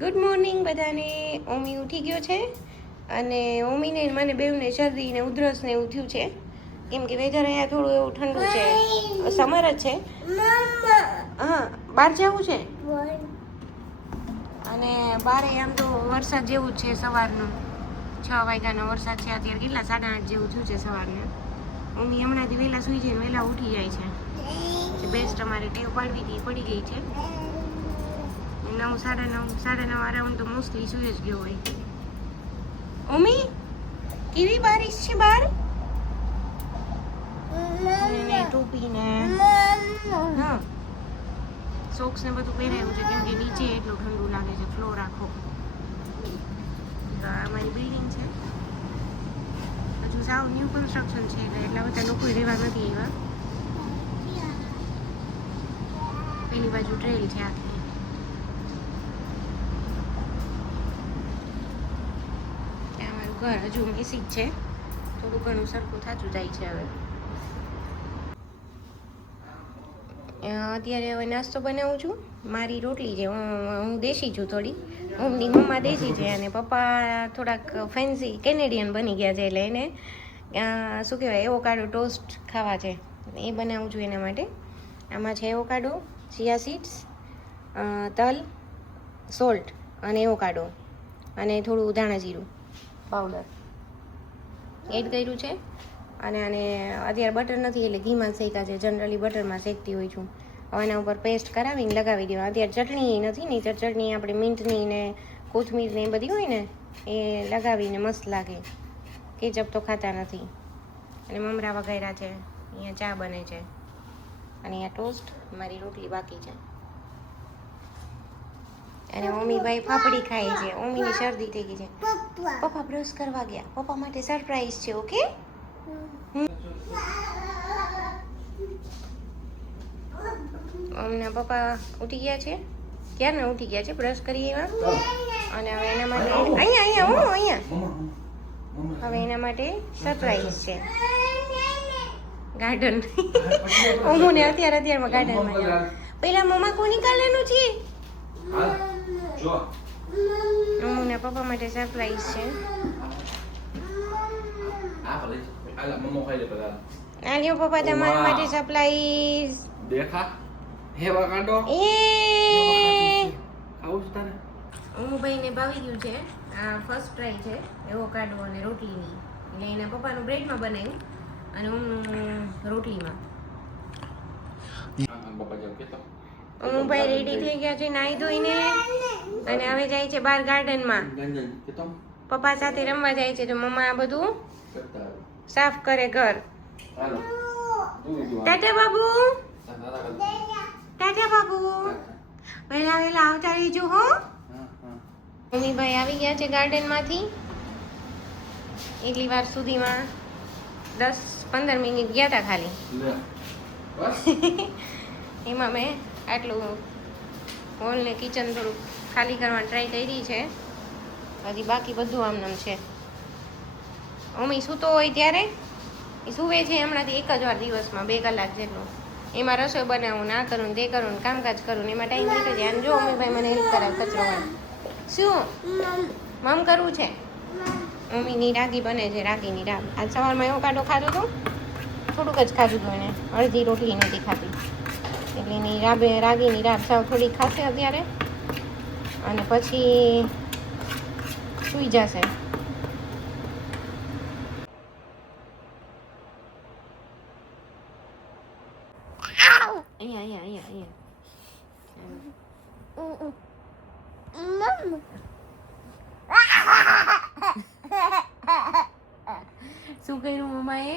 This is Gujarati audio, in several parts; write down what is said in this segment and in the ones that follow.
ગુડ મોર્નિંગ બધાને. ઓમી ઉઠી ગયો છે અને ઓમીને મને બેવને શરદી ને ઉધરસ ને એવું થયું છે કેમ કે વેધર અહીંયા થોડું એવું ઠંડુ છે, સમર જ છે. હા, બહાર જવું છે અને બારે આમ તો વરસાદ જેવું જ છે. સવારનું 6 વાગ્યાનો વરસાદ છે. અત્યારે કેટલા 8:30 જેવું થયું છે સવારને. ઓમી હમણાંથી વહેલા સૂઈ જાય ને વહેલા ઉઠી જાય છે. બેસ્ટ અમારે ટેવ પાડવી હતી, પડી ગઈ છે. 9, 9:30 અરાઉન્ડ તો મોસ્ટલી સુઈ જ ગયો હોય. ઓમી કેવી બારિશ છે બહાર. ટોપી ને હા સોક્સ ને બધું પહેરાયું છે કેમ કે નીચે એટલું ઠંડુ લાગે છે, ફ્લોર આખો. તો અમારી બિલ્ડિંગ છે, હજુ સાવ ન્યૂ કન્સ્ટ્રક્શન છે એટલે એટલા બધા લોકો રહેવા નથી આવ્યા. પેલી બાજુ ટ્રેલ છે આખી. ઘર હજુ મેસી જ છે, થોડું ઘણું સરખું થતું જાય છે. હવે અત્યારે હવે નાસ્તો બનાવું છું. મારી રોટલી છે, હું દેશી છું થોડી. મમ્મી મમ્મા દેશી છે અને પપ્પા થોડાક ફેન્સી કેનેડિયન બની ગયા છે એટલે એને શું કહેવાય એવોકાડો ટોસ્ટ ખાવા છે, એ બનાવું છું એના માટે. આમાં છે એવોકાડો, ચિયા સીડ્સ, તલ, સોલ્ટ અને એવોકાડો અને થોડું ધાણા જીરું પાવડર એડ કર્યું છે. અને આને અત્યારે બટર નથી એટલે ઘીમાં શેકા છે. જનરલી બટરમાં શેકતી હોય છું. હવે એના ઉપર પેસ્ટ કરાવીને લગાવી દેવા. અત્યારે ચટણી નથી ને, ચટણી આપણે મિન્ટની ને કોથમીર ને એ બધી હોય ને એ લગાવીને મસ્ત લાગે. કેચઅપ તો ખાતા નથી. અને મમરા વઘાર્યા છે, અહીંયા ચા બને છે અને અહીંયા ટોસ્ટ, મારી રોટલી બાકી છે. અને ઓમીભાઈ પાપડી ખાય છે. ઓમીની શરદી થઈ ગઈ છે. પપ્પા બ્રશ કરવા ગયા. પપ્પા માટે સરપ્રાઈઝ છે. ઓકે. ઓમના પપ્પા ઉઠી ગયા છે, ક્યારના ઉઠી ગયા છે, બ્રશ કરી એવા. અને હવે એના માટે અહીંયા હવે એના માટે સરપ્રાઈઝ છે. ગાર્ડન ઓમુને અત્યારમાં ગાર્ડનમાં જાવ. પેલા મમ્મા કોની કાલેનું છે. અમુના પપ્પા માટે સરપ્રાઈઝ છે. આ લ્યો પપ્પા તમારા માટે સરપ્રાઈઝ. દેખા હેવા કાંડો એ આવું છે તારે. અમુભાઈને ભાવી ગયું છે. આ ફર્સ્ટ ટ્રાય છે એવોકાડો અને રોટલીની. એટલે એના પપ્પાનું બ્રેડમાં બનાવ્યું અને હું રોટલીમાં. અમુભાઈ રેડી થઈ ગયા છે નાઈ ધોઈને અને હવે જાય છે બહાર ગાર્ડનમાં. પપ્પા સાથે રમવા જાય છે તો મમ્મા આ બધું સાફ કરે ઘર. ટાટા બાબુ, ટાટા બાબુ, વહેલા વહેલા આવતા રહેજો હો. મમ્મીભાઈ આવી ગયા છે ગાર્ડનમાંથી. એટલી વાર સુધીમાં 10-15 મિનિટ ગયા હતા ખાલી. એમાં મેં આટલું હોલ ને કિચન થોડું ખાલી કરવાની ટ્રાય કરી છે. હજી બાકી બધું આમનામ છે. મમ્મી સૂતો હોય ત્યારે એ સૂવે છે હમણાંથી 1 જ વાર દિવસમાં 2 કલાક જેટલું. એમાં રસોઈ બનાવું, આ કરું તે કરું ને કામકાજ કરું ને એમાં ટાઈમ નીકળી જાય. અને જો મમ્મીભાઈ મને હેલ્પ કરાવે કચરો વાળો. શું મમ કરવું છે? મમ્મીની રાગી બને છે, રાગીની રાગ. આજ સવારમાં એવોકાડો ખાધું હતું, થોડુંક જ ખાધું હતું એને, અડધી રોટલી નથી ખાધી. એટલે એની રાગીની રાબ સાવ થોડી ખાશે અત્યારે અને પછી સૂઈ જશે. અહીંયા શું કર્યું મમ્માએ?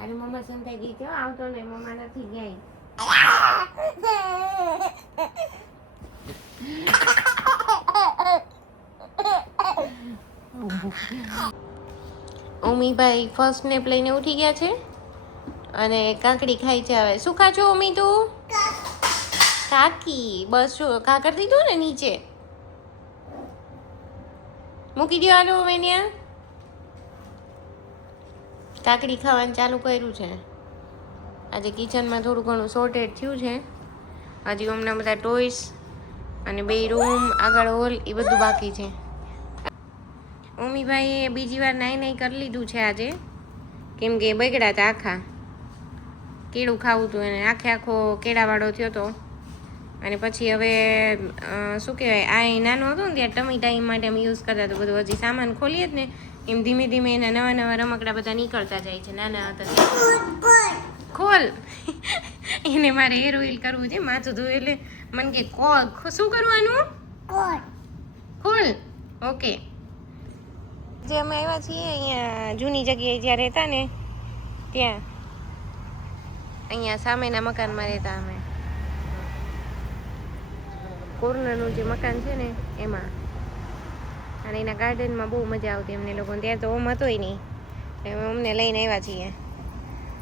અરે મમ્મા સંતાઈ ગઈ છે, આવતો ને મમ્મા નથી ગયા. ઓમીભાઈ ફર્સ્ટ નેપ લઈને ઉઠી ગયા છે અને કાકડી ખાઈ છે. હવે શું ખાચો ઓમી તું? કાકી બસ જો ખા કરી દીધું ને નીચે મૂકી દો. હાલો હવે ત્યાં કાકડી ખાવાનું ચાલુ કર્યું છે. આજે કિચનમાં થોડું ઘણું સોર્ટેડ થયું છે. હજી હમણાં બધા ટોયસ અને બે રૂમ આગળ હોલ એ બધું બાકી છે. મમ્મીભાઈએ બીજી વાર નાઈ કરી લીધું છે આજે, કેમ કે બગડ્યા હતા આખા. કેળું ખાવું હતું એને, આખો કેળાવાળો થયો હતો. અને પછી હવે શું કહેવાય, આ નાનો હતો ને ત્યાં ટમી ટાઈમ માટે અમે યુઝ કરતા હતું બધું. હજી સામાન ખોલીએ જ ને એમ ધીમે ધીમે એના નવા નવા રમકડા બધા નીકળતા જાય છે. નાના હતા ખોલ એને મારે હેર ઓઇલ કરવું છે, માથું ધોયું એટલે મને કે શું કરવાનું? ખોલ. ઓકે, જે અમે આવ્યા છીએ અહીંયા જૂની જગ્યાએ જ્યાં રહેતા ને ત્યાં, અહીંયા સામેના મકાનમાં રહેતા અમે. કોર્નરનું જે મકાન છે ને એમાં, અને એના ગાર્ડનમાં બહુ મજા આવતી અમને લોકોને. ત્યાં તો ઓમ હતોય નહીં, અમે અમને લઈને આવ્યા છીએ.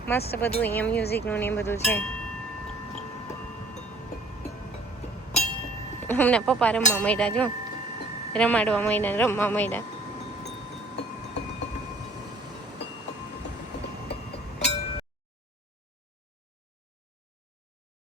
મસ્ત બધું અહીંયા મ્યુઝિકનું ને એ બધું છે. અમને પપ્પા રમવા માંડ્યા, જો રમાડવા માંડ્યા, રમવા માંડ્યા.